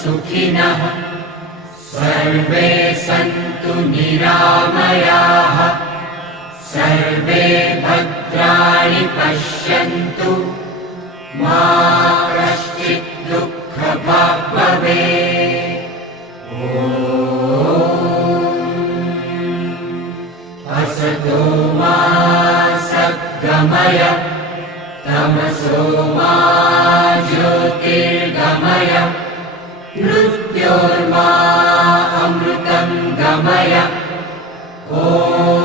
सुखिनः सर्वे सन्तु निरामयाः सर्वे भद्राणि पश्यन्तु मा कश्चित् दुःखभाग् भवेत्। असतो मा सद्गमय तमसो मा ज्योतिर्गमय मृत्योर्मा अमृतं गमय। ॐ